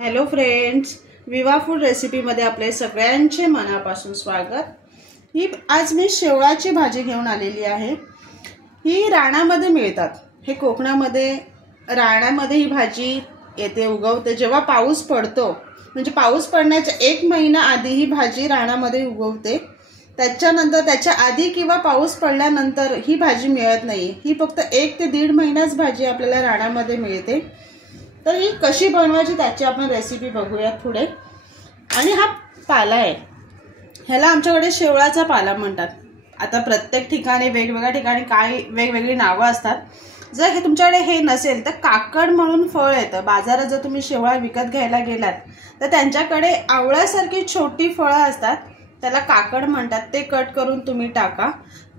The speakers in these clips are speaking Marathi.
हॅलो फ्रेंड्स, विवा फूड रेसिपीमध्ये आपले सगळ्यांचे मनापासून स्वागत। आज मी शेवळाची भाजी घेऊन आलेली आहे। ही राणामध्ये मिळतात। हे कोकणामध्ये राणामध्ये ही भाजी येते, उगवते जेव्हा पाऊस पडतो। म्हणजे पाऊस पडण्याच्या 1 महिना आधी ही भाजी राणामध्ये उगवते। त्याच्यानंतर त्याच्या आधी किंवा पाऊस पडल्यानंतर ही भाजी मिळत नाही। ही फक्त 1 ते 1.5 महिनाच भाजी आपल्याला राणामध्ये मिळते। तर ही कशी बनवायची त्याची आपण रेसिपी बघूया पुढे। आणि हा पाला आहे, ह्याला आमच्याकडे शेवळाचा पाला म्हणतात। आता प्रत्येक ठिकाणी वेगवेगळ्या ठिकाणी काय वेगवेगळी नावं असतात। जर हे तुमच्याकडे हे नसेल तर काकड म्हणून फळ येतं बाजारात। जर तुम्ही शेवळा विकत घ्यायला गेलात तर त्यांच्याकडे आवळ्यासारखी छोटी फळं असतात, त्याला काकड म्हणतात। ते कट करून तुम्ही टाका।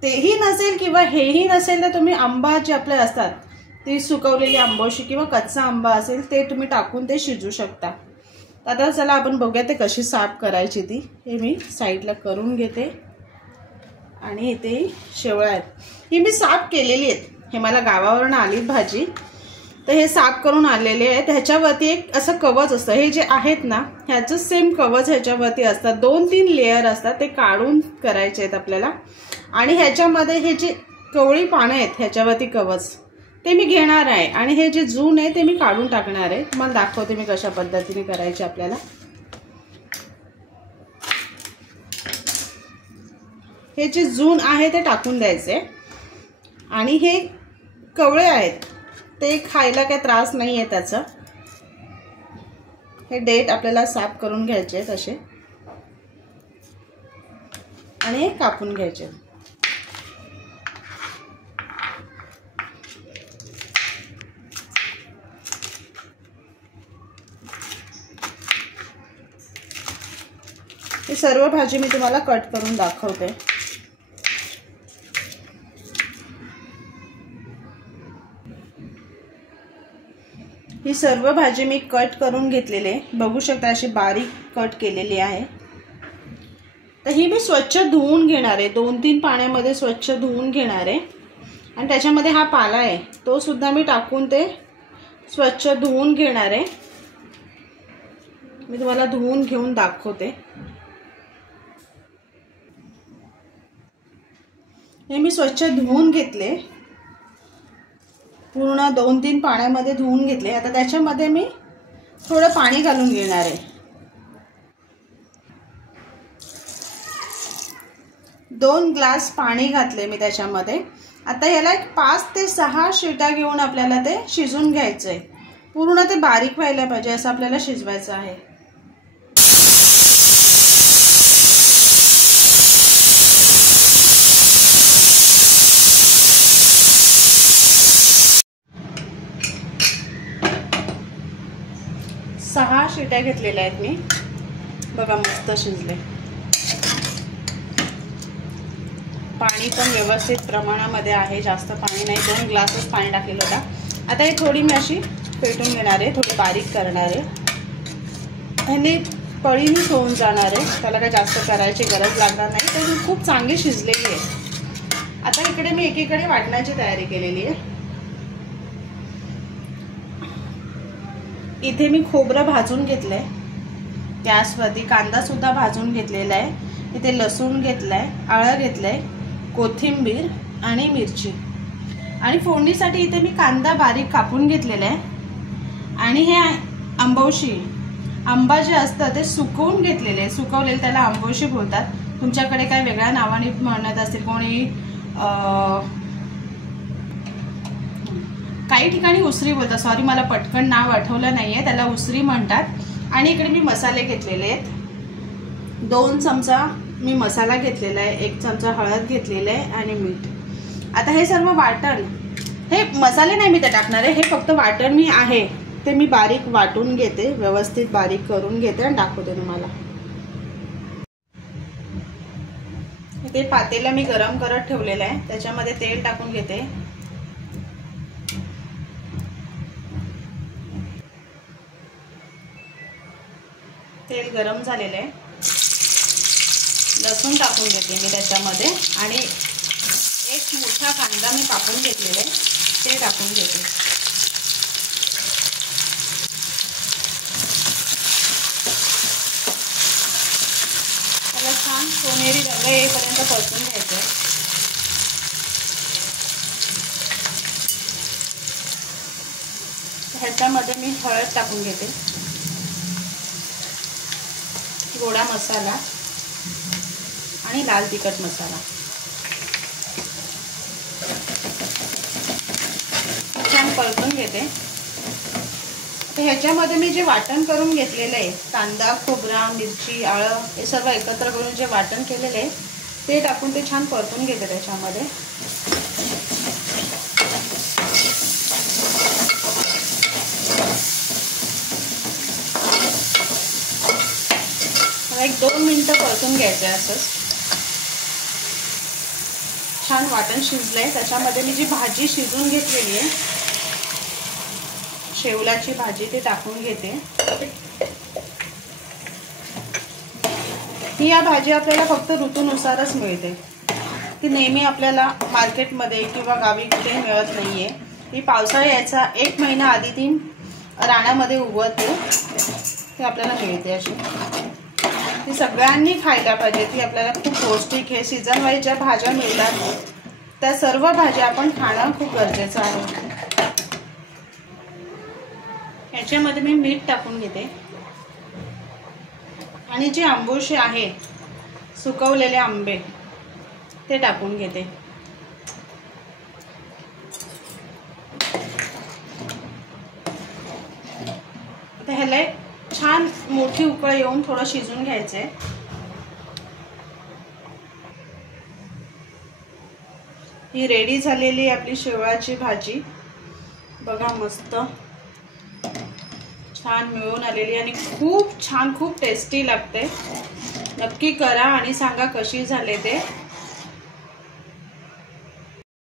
तेही नसेल किंवा हेही नसेल तर तुम्ही आंबा जे आपले असतात ती सुकवलेली आंबोशी किंवा कच्चा आंबा असेल ते तुम्ही टाकून ते शिजू शकता। आता चला आपण बघूया ते कशी साफ करायची ती। हे मी साईडला करून घेते। आणि इथे शेवळा आहेत, ही मी साफ केलेली आहेत। हे मला गावावरून आली भाजी, तर हे साफ करून आलेले आहे। ह्याच्यावरती एक असं कवच असतं, हे जे आहेत ना ह्याचं सेम कवच ह्याच्यावरती असतात। 2-3 लेयर असतात, ते काढून करायचे आहेत आपल्याला। आणि ह्याच्यामध्ये हे जे कवळी पानं आहेत ह्याच्यावरती कवच ते मी घेणार आहे। आणि हे जे जून आहे ते मी काढून टाकणार आहे। तुम्हाला दाखवते मी कशा पद्धतीने करायचे आपल्याला। हे जे जून आहे ते टाकून द्यायचे। आणि हे कवळे आहेत ते खायला काही त्रास नाही आहे त्याचं। हे देठ आपल्याला साफ करून घ्यायचे आहेत असे आणि कापून घ्यायचे। ही सर्व भाजी मी तुम्हाला कट करून दाखवते। ही सर्व भाजी मी कट करून घेतलेली आहे, बघू शकता अशी बारीक कट केलेली आहे। तर ही मी स्वच्छ धुवून घेणार आहे, 2-3 पाण्यामध्ये स्वच्छ धुवून घेणार आहे। आणि त्याच्यामध्ये हा पाला आहे तो सुद्धा मी टाकून ते स्वच्छ धुवून घेणार आहे। मी तुम्हाला धुवून घेऊन दाखवते। हे मी स्वच्छ धुवून घेतले, पूर्ण 2-3 पाण्यामध्ये धुवून घेतले। आता त्याच्यामध्ये मी थोडं पाणी घालून घेणार आहे। 2 ग्लास पाणी घातले मी त्याच्यामध्ये। आता याला एक 5 ते 6 शिट्या घेऊन आपल्याला ते शिजून घ्यायचंय। पूर्ण ते बारीक व्हायला पाहिजे असं आपल्याला शिजवायचं आहे। सहा शिट्या घेतलेल्या आहेत मी, बघा मस्त शिजले। पाणी पण व्यवस्थित प्रमाणामध्ये आहे, जास्त पाणी नाही, 2 ग्लासच पाणी टाकलेलं होता। आता हे थोडी मी अशी पेटून घेणार आहे, थोडी बारीक करणार आहे। ह्याने पळीने होऊन जाणार आहे, त्याला काही जास्त करायची गरज लागणार नाही। तर खूप चांगली शिजलेली आहे। आता इकडे मी एकीकडे वाटण्याची तयारी केलेली आहे। इथे मी खोबरं भाजून घेतलंय गॅसवरती, कांदा सुद्धा भाजून घेतलेला आहे। इथे लसूण घेतलाय, आलं घेतलंय, कोथिंबीर आणि मिरची। आणि फोडणीसाठी इथे मी कांदा बारीक कापून घेतलेला आहे। आणि हे आंबोशी आंबा जे असतं ते सुकवून घेतलेले, सुकवलेले त्याला आंबोशी बोलतात। तुमच्याकडे काय वेगळ्या नावाने म्हणत असतील, कोणी काही ठिकाणी उसरी बोलतात। सॉरी मला पटकन नाव आठवलं नाहीये, त्याला उसरी म्हणतात। आणि इकडे मी मसाले घेतलेले आहेत। 2 चमचा मी मसाला घेतलेला आहे, 1 चमचा हळद घेतलेला आहे आणि मीठ। आता हे सर्व वाटण, हे मसाले नाही मी ते टाकणार आहे, हे फक्त वाटण मी आहे ते मी बारीक वाटून घेते, व्यवस्थित बारीक करून घेते आणि दाखवते तुम्हाला। ते पातेला मी गरम करत ठेवलेलं आहे, त्याच्यामध्ये तेल टाकून घेते। तेल गरम झालेलं आहे, लसूण टाकून घेते मी त्याच्यामध्ये। आणि 1 मोठा कांदा मी कापून घेतलेला आहे ते टाकून घेते। येईपर्यंत परतून घ्यायचं आहे. ह्याच्यामध्ये मी हळद टाकून घेते, गोडा मसाला आणि लाल तिखट मसाला. छान परतून घेते. तर ह्याच्यामध्ये मी जे वाटण करून घेतलेलं आहे, कांदा, खोबरा, मिरची, आलं हे सर्व एकत्र करून जे वाटण केलेलं आहे ते टाकून ते छान परतून घेते त्याच्यामध्ये. एक 2 मिनिटं परतून घ्यायचं आहे. असंच छान वाटण शिजलंय. त्याच्यामध्ये मी जी भाजी शिजून घेतलेली आहे, शेवलाची भाजी, ते टाकून घेते. ही या भाजी आपल्याला फक्त ऋतूनुसारच मिळते. ती नेहमी आपल्याला मार्केटमध्ये किंवा गावी कुठेही मिळत नाहीये. ही पावसाळा यायचा 1 महिना आधी ती रानामध्ये उगवते, ती आपल्याला मिळते. अशी ती सगळ्यांनी खायला पाहिजे. ती आपल्याला खूप पौष्टिक आहे. सीझन वाईज ज्या भाज्या मिळतात त्या सर्व भाज्या आपण खाणं खूप गरजेचं आहे. याच्यामध्ये मी मीठ टाकून घेते आणि जे आंबोशी आहे, सुकवलेले आंबे, ते टाकून घेते. आता ह्याला छान मोठी उकळ येऊन थोडं शिजून घ्यायचंय. ही रेडी झालेली आपली शेवळाची भाजी बघा, मस्त छान मिळून आलेली आणि खूप छान, खूप टेस्टी लागते. नक्की करा आणि सांगा कशी झाले ते.